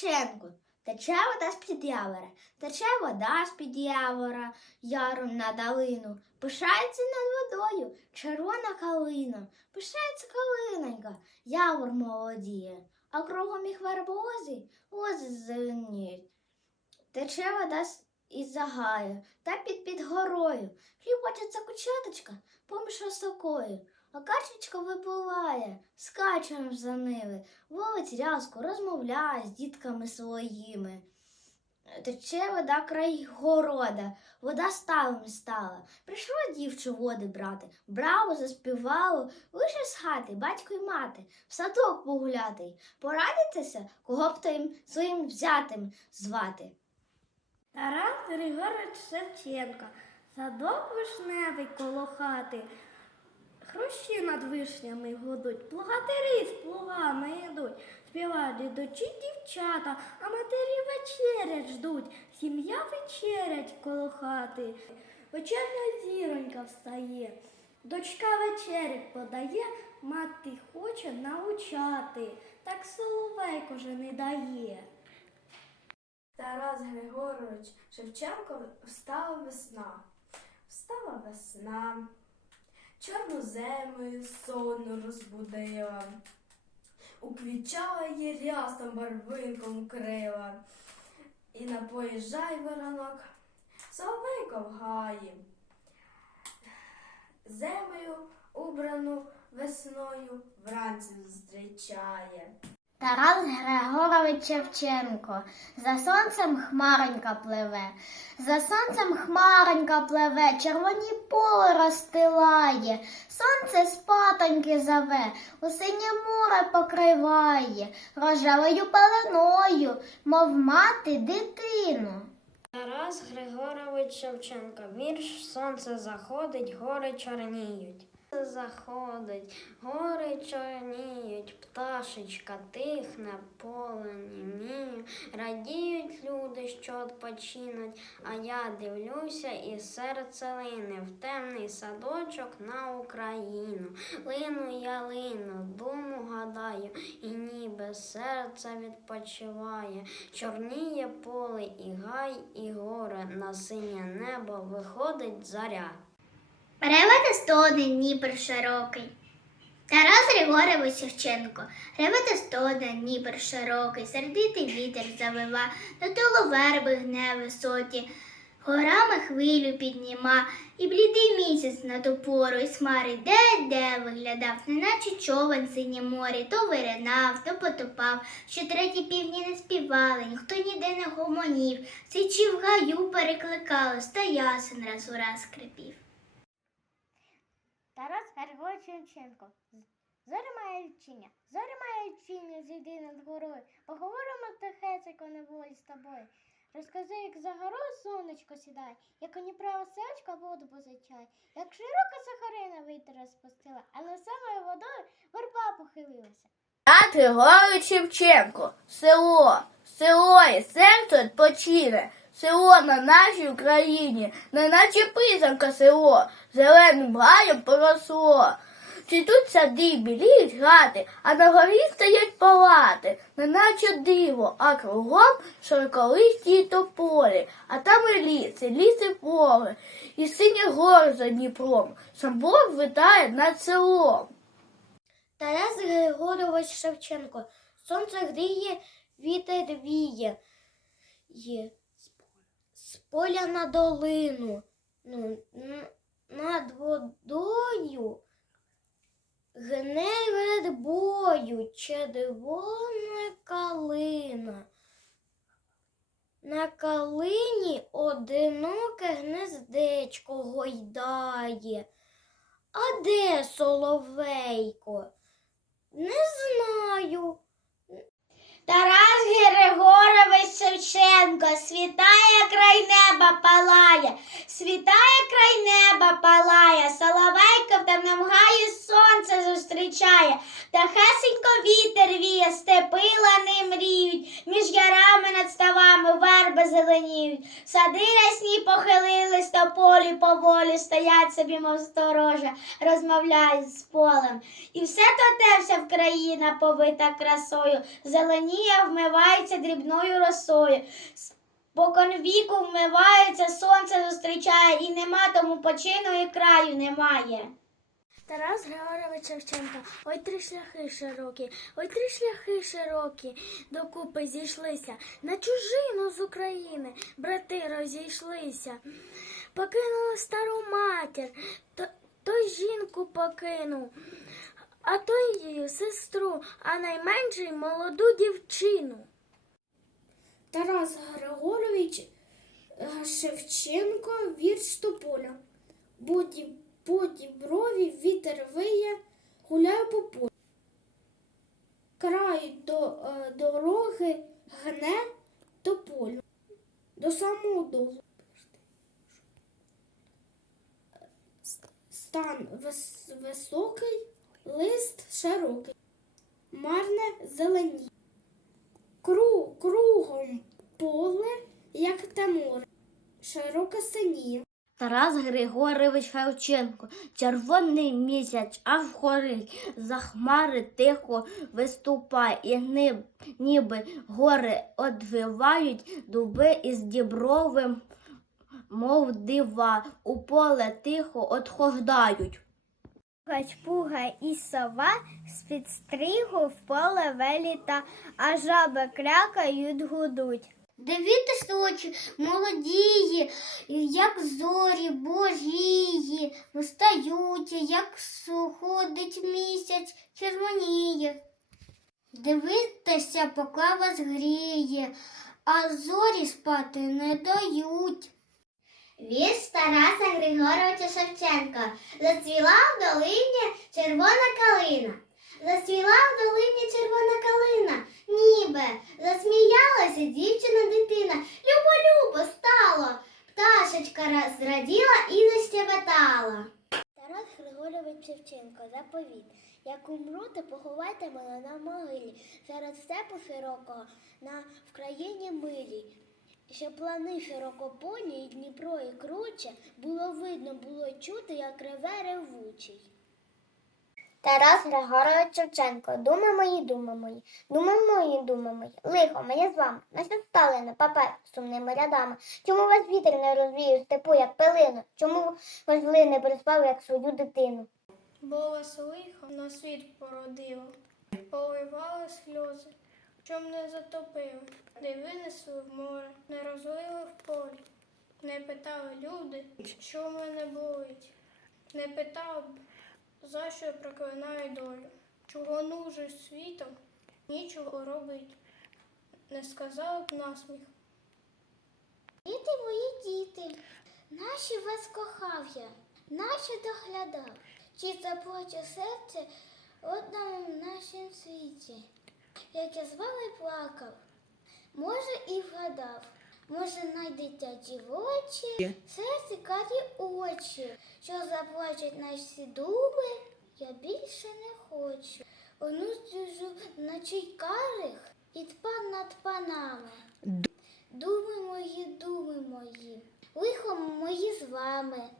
Тарас Шевченко. Тече вода з-під явора, тече вода з-під явора, яром на долину. Пишається над водою червона калина. Пишається калинонька, явор молодіє, а кругом їх вербози, лози зеленіють. Тече вода з- із загаю, та під під горою. Хлібочеться кучаточка поміж осокою. А качечка випливає, скачем за ними, ловить рязку, розмовляє з дітками своїми. Тече вода край города, вода сталим стала. Прийшла дівчу води брати, браво заспівало, лише з хати, батько й мати, в садок погуляти, порадитися, кого б то їм своїм взятим звати. Тарас Григорович Шевченко, садок вишневий коло хати. Хрущі над вишнями гудуть, плугатирі з плугами йдуть, співають ідучі дівчата, а матері вечерять ждуть, сім'я вечерять коло хати. Вечерня зіронька встає, дочка вечерять подає, мати хоче научати, так соловейко же не дає. Тарас Григорович Шевченко встала весна, встала весна, чорну землю сонну розбудила, уквічала її рясом барвинком крила, і напоїжджай воронок, соловейко в гаї, землю убрану весною вранці зустрічає. Тарас Григорович Шевченко, за сонцем хмаронька пливе, за сонцем хмаронька пливе, червоні поле розстилає, сонце спатоньки заве, у синє море покриває, рожевою пеленою, мов мати дитину. Тарас Григорович Шевченко. Вірш Сонце заходить, гори чорніють. Заходить, гори чорніють, пташечка тихне, поле німіє. Радіють люди, що відпочинуть, а я дивлюся, і серце лине в темний садочок на Україну. Лину я лину, думу гадаю, і ніби серце відпочиває. Чорніє поле і гай, і горе, на синє небо виходить заря. Реве стоне Дніпр широкий. Тарас Григорович Шевченко, реве стоне Дніпр широкий, сердитий вітер завива, до толу верби гне висоті, горами хвилю підніма, і блідий місяць на ту і смари. Де де виглядав, неначе човен синє морі, то виринав, то потопав, що треті півні не співали, ніхто ніде не гомонів, сичі в гаю перекликали, ста ясен раз у раз скрипів. Тарас Григорович Шевченко. Зорі має відчиння, зорі має відчиння, зійди над горою. Поговоримо тихесенько не волі з тобою. Розкажи, як за горою сонечко сідає, як у Дніпра селечка воду позичає, як широка сахарина вітер розпустила, а над самою водою верба похилилася. Тарас Григорович Шевченко, село, село і серце відпочине, село на нашій Україні, неначе писанка село, зеленим гаєм поросло. Цвітуть сади, біліють гати, а на горі стоять палати, неначе диво, а кругом широколисті тополі, а там і ліс, і ліс і поле, і сині гори за Дніпром, сам Бог витає над селом. Тарас Григорович Шевченко. Сонце гріє, вітер віє. Поля на долину. Ну, над водою гне вербою червона калина. На калині одиноке гнездечко гойдає. А де соловейко? Не знаю. Тарас Григорович Шевченко, світає край неба палає, світає край неба палає, соловейко в темному гаї сонце зустрічає, Тахесенько вітер віє, степи лани мріють, між ярами над ставами верби зеленіють, сади рясні похилились, то тополі поволі стоять собі, мов сторожа, розмовляють з полем. І все то вся в країна повита красою, зеленіє, вмивається дрібною росою. Спокон віку вмивається, сонце зустрічає, і нема тому почину і краю немає. Тарас Григорович Шевченко, ой три шляхи широкі, ой три шляхи широкі, докупи зійшлися, на чужину з України брати розійшлися, покинули стару матір, то, той жінку покинув, а той її сестру, а найменший молоду дівчину. Тарас Григорович Шевченко, вірш Тополя. Боді, боді брові, вітер виє, гуляю по полю. Край до е, дороги гне тополю. До самого долу. Стан вис, високий, лист широкий, марне зелені. Кру, кругом поле, як те море, широке синіє. Тарас Григорович Шевченко, червоний місяць аж горить, за хмари тихо виступає, і гниб, ніби гори одвивають дуби із дібровим, мов дива, у поле тихо отхождають. Пуга і сова з-під стрігу в поле веліта, а жаби крякають гудуть. Дивіться очі молодії, як зорі божії, встають, як суходить місяць, червоніє. Дивитися, поки вас гріє, а зорі спати не дають. Вірш Тараса Григоровича Шевченка Зацвіла в долині червона калина. Зацвіла в долині червона калина, ніби засміялася дівчина дитина. Любо-любо стало. Пташечка зраділа і защебетала. Тарас Григорович Шевченко, заповіт. Як умру, то поховайте мене на могилі, серед степу широкого, на в країні милій. Щоб плани широкополі, і Дніпро і круче, було видно, було чути, як реве ревучий. Тарас Григорович Шевченко, думи мої, думи мої, думи мої, думи мої, лихо моє з вами, на стали на папер сумними рядами. Чому вас вітер не розвіяв степу, як пилину? Чому вас зли не приспав, як свою дитину? Бо вас лихо на світ породило, поливали сльози, чом не затопили, не винесли в море, не розлили в полі. Не питали люди, що мене болить. Не питав, за що я проклинаю долю. Чого нужиш світом, нічого робить. Не сказав б насміх. Діти мої діти, наші вас кохав я, наші доглядав, чи заплаче серце одному в нашім світі, як я з вами плакав, може і вгадав, може най дитячі в очі, серці карі очі, що заплачуть наші дуби, я більше не хочу. Ону стежу наче карих і тпан над панами. Думи мої, думи мої, лихо мої з вами,